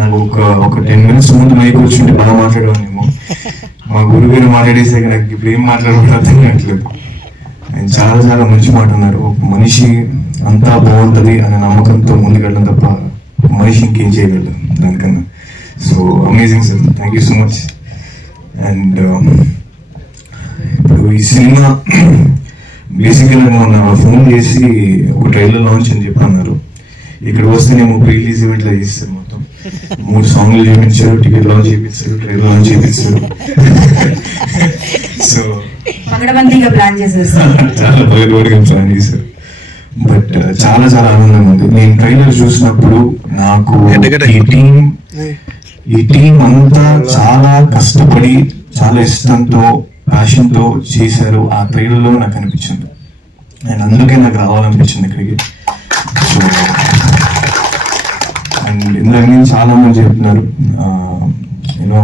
నాకు ఒక 10 minutes ముందు మైక్ కూర్చుంటే బాగా మాట్లాడేవాళ్ళేమో. మా గురువు గారు మాట్లాడేసాక నాకు ఇప్పుడు ఏం మాట్లాడడం అర్థం కావట్లేదు. ఆయన చాలా చాలా మంచి మాట అన్నారు. ఒక మనిషి అంతా బాగుంటుంది అనే నమ్మకంతో ముందుకెళ్ళడం తప్ప మనిషి ఇంకేం చేయగలరు దానికన్నా. So amazing sir, thank you so much. And ఇప్పుడు ఈ సినిమా బేసిక్గా మొన్న ఫోన్ చేసి ఒక ట్రైలర్ లాంచ్ అని చెప్పి అన్నారు. ఇక్కడ వస్తే నేను రిలీజ్ ఈవెంట్లో చేస్తాను. మొత్తం 3 సాంగ్లు చేయించారు, టికెట్ లాంచ్ చేయించారు, ట్రైలర్ లాంచ్ చేయించారు. సో ప్లాన్ చేశారు, చాలా బయటపడిగా ప్లాన్ చేశారు. బట్ చాలా చాలా ఆనందంగా ఉంది. నేను ట్రైలర్ చూసినప్పుడు నాకు ఈ టీం అంతా చాలా కష్టపడి చాలా ఇష్టంతో ప్యాషన్తో చేశారు. ఆ ట్రైలర్లో నాకు అనిపించింది. అండ్ అందుకే నాకు రావాలనిపించింది ఇక్కడికి. సో అండ్ ఇందులో నేను చాలా మంది చెప్తున్నారు యూనో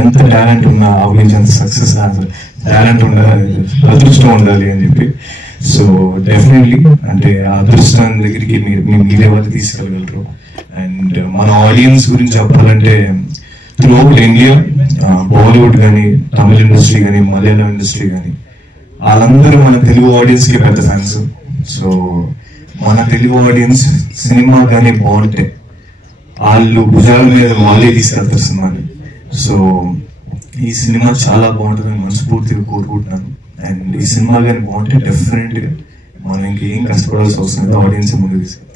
ఎంత టాలెంట్ ఉన్నా అవగించేంత సక్సెస్ టాలెంట్ ఉండాలి, అదృష్టం ఉండాలి అని చెప్పి. సో డెఫినెట్లీ అంటే ఆ అదృష్టం దగ్గరికి మీరే వాళ్ళు తీసుకెళ్ళగలరు. అండ్ మన ఆడియన్స్ గురించి చెప్పాలంటే త్రూఅవుట్ ఇండియా, బాలీవుడ్ కానీ, తమిళ ఇండస్ట్రీ కానీ, మలయాళం ఇండస్ట్రీ కానీ, వాళ్ళందరూ మన తెలుగు ఆడియన్స్కి పెద్ద ఫ్యాన్స్. సో మన తెలుగు ఆడియన్స్ సినిమా కానీ బాగుంటే వాళ్ళు భుజాల మీద వాళ్ళే తీసుకెళ్తారు సినిమాని. సో ఈ సినిమా చాలా బాగుంటుందని మనస్ఫూర్తిగా కోరుకుంటున్నాను. అండ్ ఈ సినిమా కానీ బాగుంటే డెఫినెట్గా మనం ఇంకేం కష్టపడాల్సి అవసరం లేదు, ఆడియన్స్ ముందు తీసుకెళ్తాం.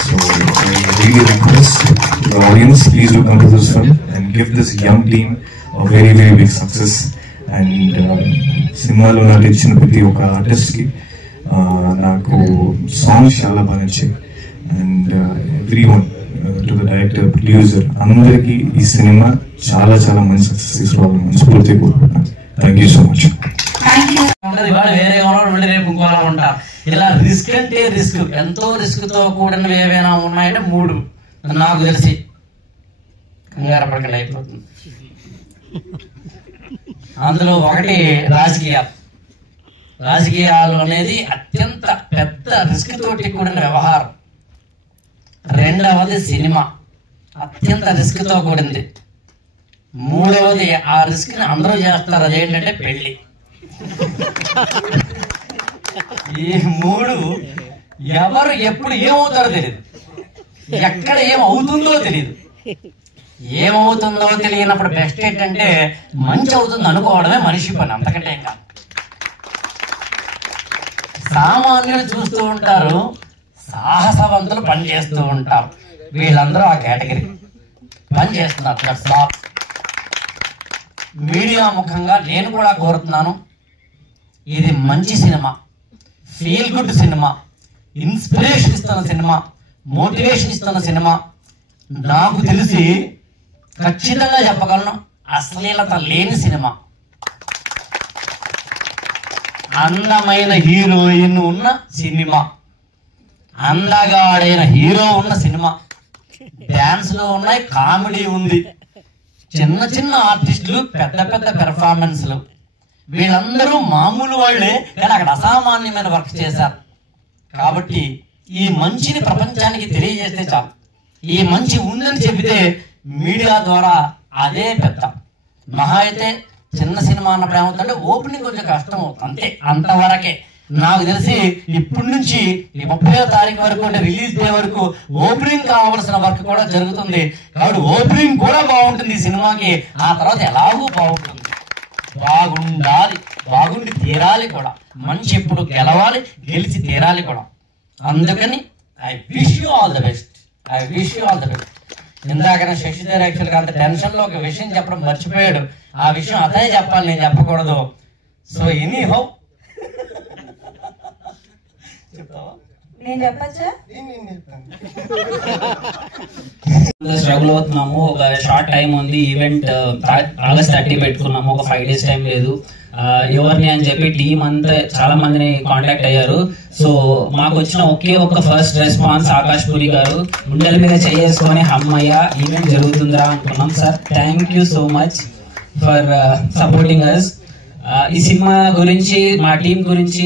So I really request the audience, please do come to this film and give this young team a very very big success. And సినిమాలో నటించిన ప్రతి ఒక్క ఆర్టిస్ట్కి నాకు సాంగ్స్ చాలా బాగా నచ్చాయి. And every one to the director, producer, అందరికీ ఈ సినిమా చాలా చాలా మంచి సక్సెస్ తీసుకోవాలని మనస్ఫూర్తిగా కోరుకుంటున్నాను. Thank you so much. రేపు ఇంకోలా ఉంటా. ఇలా రిస్క్ అంటే రిస్క్, ఎంతో రిస్క్ తో కూడినవి ఏవైనా ఉన్నాయంటే 3 నాకు తెలిసి. కంగారు పడకండి, అయిపోతుంది. అందులో ఒకటి రాజకీయాలు అనేది అత్యంత పెద్ద రిస్క్ తోటి కూడిన వ్యవహారం. 2వది సినిమా, అత్యంత రిస్క్ తో కూడింది. 3వది ఆ రిస్క్ ని అందరూ చేస్తారు, అదేంటంటే పెళ్లి. ఈ 3 ఎవరు ఎప్పుడు ఏమవుతారో తెలియదు, ఎక్కడ ఏమవుతుందో తెలియదు. ఏమవుతుందో తెలియనప్పుడు బెస్ట్ ఏంటంటే మంచి అవుతుంది అనుకోవడమే మనిషి పని, అంతకంటే ఇంకా. సామాన్యులు చూస్తూ ఉంటారు, సాహసవంతులు పని చేస్తూ ఉంటారు. వీళ్ళందరూ ఆ కేటగిరీ పని చేస్తున్నారు. మీడియా ముఖంగా నేను కూడా కోరుతున్నాను, ఇది మంచి cinema, feel good cinema, inspiration ఇస్తున్న సినిమా, మోటివేషన్ ఇస్తున్న సినిమా. నాకు తెలిసి ఖచ్చితంగా చెప్పగలను, అశ్లీలత లేని సినిమా. అందమైన హీరోయిన్ ఉన్న సినిమా, అందగాడైన హీరో ఉన్న సినిమా, డాన్స్లో ఉన్నాయి, కామెడీ ఉంది, చిన్న చిన్న ఆర్టిస్టులు, పెద్ద పెద్ద పెర్ఫార్మెన్స్లు. వీళ్ళందరూ మామూలు వాళ్ళే, కానీ అక్కడ అసామాన్యమైన వర్క్ చేశారు. కాబట్టి ఈ మంచిని ప్రపంచానికి తెలియజేస్తే చాలు. ఈ మంచి ఉందని చెబితే మీడియా ద్వారా అదే పెద్ద. మహా అయితే చిన్న సినిమా అన్నప్పుడు ఏమవుతుందంటే ఓపెనింగ్ కొంచెం కష్టం అవుతుంది, అంతే, అంతవరకే. నాకు తెలిసి ఇప్పటి నుంచి 30వ తారీఖు వరకు, అంటే రిలీజ్ డే వరకు ఓపెనింగ్ కావాల్సిన వర్క్ కూడా జరుగుతుంది. కాబట్టి ఓపెనింగ్ కూడా బాగుంటుంది ఈ సినిమాకి, ఆ తర్వాత ఎలాగూ బాగుంటుంది. బాగుండాలి, బాగుండి తీరాలి కూడా. మంచి ఎప్పుడు గెలవాలి, గెలిచి తీరాలి కూడా. అందుకని I wish you all the best, I wish you all the best. ఇందాక శశిధర్ యాక్చువల్గా అంత టెన్షన్లో ఒక విషయం చెప్పడం మర్చిపోయాడు. ఆ విషయం అతనే చెప్పాలి, నేను చెప్పకూడదు. సో ఎనీ హౌ చెప్తావా? నేను చెప్పచ్చా? స్ట్రగుల్ అవుతున్నాము. ఒక షార్ట్ టైం ఉంది, ఈవెంట్ ఆగస్ట్ 30 పెట్టుకున్నాము, ఒక 5 days టైం లేదు. ఎవరిని అని చెప్పి టీం అంతా చాలా మందిని కాంటాక్ట్ అయ్యారు. సో మాకు వచ్చిన ఒకే ఒక ఫస్ట్ రెస్పాన్స్ ఆకాష్ పూరి గారు గుండెల మీద చేసుకొని అమ్మయ్య ఈవెంట్ జరుగుతుందా అనుకున్నాం. Sir thank you so much for supporting us. ఈ సినిమా గురించి, మా టీం గురించి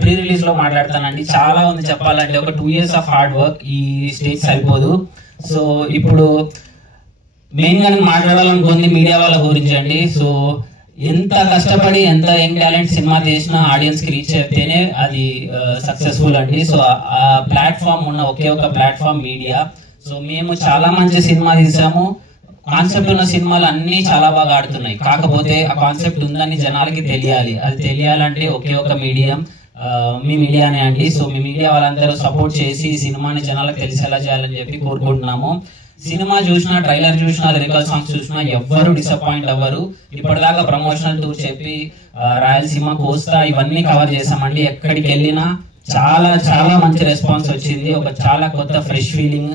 ప్రీ రిలీజ్ లో మాట్లాడతానండి. చాలా ఉంది చెప్పాలంటే, ఒక 2 years ఆఫ్ హార్డ్ వర్క్, ఈ స్టేజ్ సరిపోదు. సో ఇప్పుడు మెయిన్ గా నేను మాట్లాడాలనుకుంది మీడియా వాళ్ళ గురించి అండి. సో ఎంత కష్టపడి ఎంత యంగ్ టాలెంట్ సినిమా తీసినా ఆడియన్స్ కి రీచ్ అయితేనే అది సక్సెస్ఫుల్ అండి. సో ఆ ప్లాట్ఫామ్ ఉన్న ఒకే ఒక ప్లాట్ఫామ్ మీడియా. సో మేము చాలా మంచి సినిమా తీసాము. కాన్సెప్ట్ ఉన్న సినిమాలు అన్ని చాలా బాగా ఆడుతున్నాయి. కాకపోతే ఆ కాన్సెప్ట్ ఉందని జనాలకి తెలియాలి. అది తెలియాలంటే ఒకే ఒక మీడియం మీ మీడియానే అండి. సో మీ మీడియా వాళ్ళందరూ సపోర్ట్ చేసి ఈ సినిమాని జనాలకు తెలిసేలా చేయాలని చెప్పి కోరుకుంటున్నాము. సినిమా చూసినా, ట్రైలర్ చూసినా, లిరికల్ సాంగ్స్ చూసినా ఎవ్వరు డిసప్పాయింట్ అవ్వరు. ఇప్పటిదాకా ప్రమోషనల్ టూర్ చెప్పి రాయలసీమ, కోస్తా ఇవన్నీ కవర్ చేసామండి. ఎక్కడికి వెళ్ళినా చాలా చాలా మంచి రెస్పాన్స్ వచ్చింది. ఒక చాలా కొత్త ఫ్రెష్ ఫీలింగ్,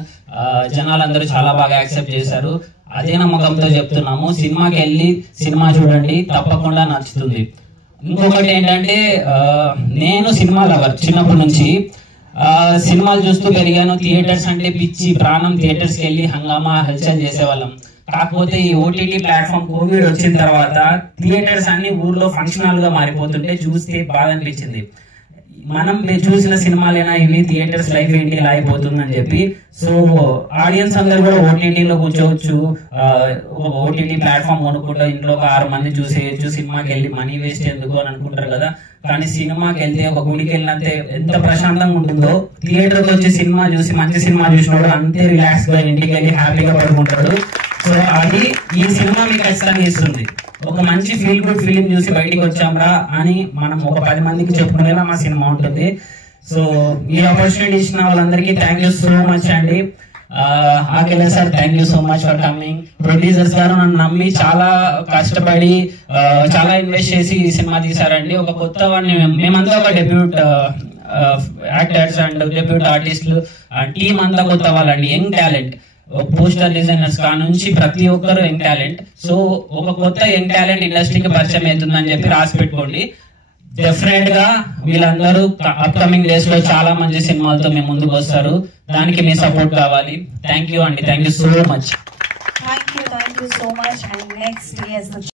జనాలందరూ చాలా బాగా యాక్సెప్ట్ చేశారు. అదే నమ్మకంతో చెప్తున్నాము, సినిమాకి వెళ్ళి సినిమా చూడండి, తప్పకుండా నచ్చుతుంది. ఇంకొకటి ఏంటంటే నేను సినిమా లవర్ చిన్నప్పటి నుంచి. సినిమాలు చూస్తూ పెరిగాను. థియేటర్స్ అంటే పిచ్చి ప్రాణం. థియేటర్స్కి వెళ్ళి హంగామా హల్చల్ చేసేవాళ్ళం. కాకపోతే ఈ ఓటీటీ ప్లాట్ఫామ్ కోవిడ్ వచ్చిన తర్వాత థియేటర్స్ అన్ని ఊర్లో ఫంక్షన్ హాల్ గా మారిపోతుంటే చూస్తే బాధ అనిపించింది. మనం చూసిన సినిమాలైనా ఇవి, థియేటర్స్ లైఫ్ ఏంటి ఇలా అయిపోతుందని చెప్పి. సో ఆడియన్స్ అందరు కూడా ఓటీటీలో కూర్చోవచ్చు, ఓటీటీ ప్లాట్ఫామ్ కొనుక్కుంటా ఇంట్లో ఒక 6 మంది చూసేయచ్చు, సినిమాకి వెళ్ళి మనీ వేస్ట్ ఎందుకు అని అనుకుంటారు కదా. కానీ సినిమాకి వెళ్తే ఒక గుడికి వెళ్ళినంతే ఎంత ప్రశాంతంగా ఉంటుందో, థియేటర్కి వచ్చి సినిమా చూసి మంచి సినిమా చూసినప్పుడు అంతే రిలాక్స్ గా ఇంటికి వెళ్ళి హ్యాపీగా పడుకుంటాడు. సో అది ఈ సినిమా మీకు ఖచ్చితంగా ఇస్తుంది. ఒక మంచి ఫీల్ గుడ్ ఫిలిం చూసి బయటికి వచ్చాంరా అని మనం ఒక 10 మందికి చెప్పుకునేలా మా సినిమా ఉంటుంది. సో ఈ ఆపర్చునిటీ ఇచ్చిన వాళ్ళందరికీ థ్యాంక్ యూ సో మచ్ అండి. ఆకెళ్ళే sir thank you so much for coming. Producers గారు నన్ను నమ్మి చాలా కష్టపడి చాలా ఇన్వెస్ట్ చేసి ఈ సినిమా తీసారండి. ఒక కొత్త వాడిని, మేమంతా ఒక డెబ్యూట్ యాక్టర్స్ అండ్ డెబ్యూట్ ఆర్టిస్టులు, టీమ్ అంతా కొత్త వాళ్ళండి, యంగ్ టాలెంట్. పోస్టర్ డిజైనర్స్ కా నుంచి ప్రతి ఒక్కరు యంగ్ టాలెంట్. సో ఒక కొత్త యంగ్ టాలెంట్ ఇండస్ట్రీకి పరిచయం అవుతుందని చెప్పి రాసి పెట్టుకోండి. డెఫినెట్ గా వీళ్ళందరూ అప్కమింగ్ డేస్ లో చాలా మంచి సినిమాలతో మేము ముందుకు వస్తారు. దానికి మీ సపోర్ట్ కావాలి. థ్యాంక్ యూ అండి, thank you so much. Thank you so much. And next, yes.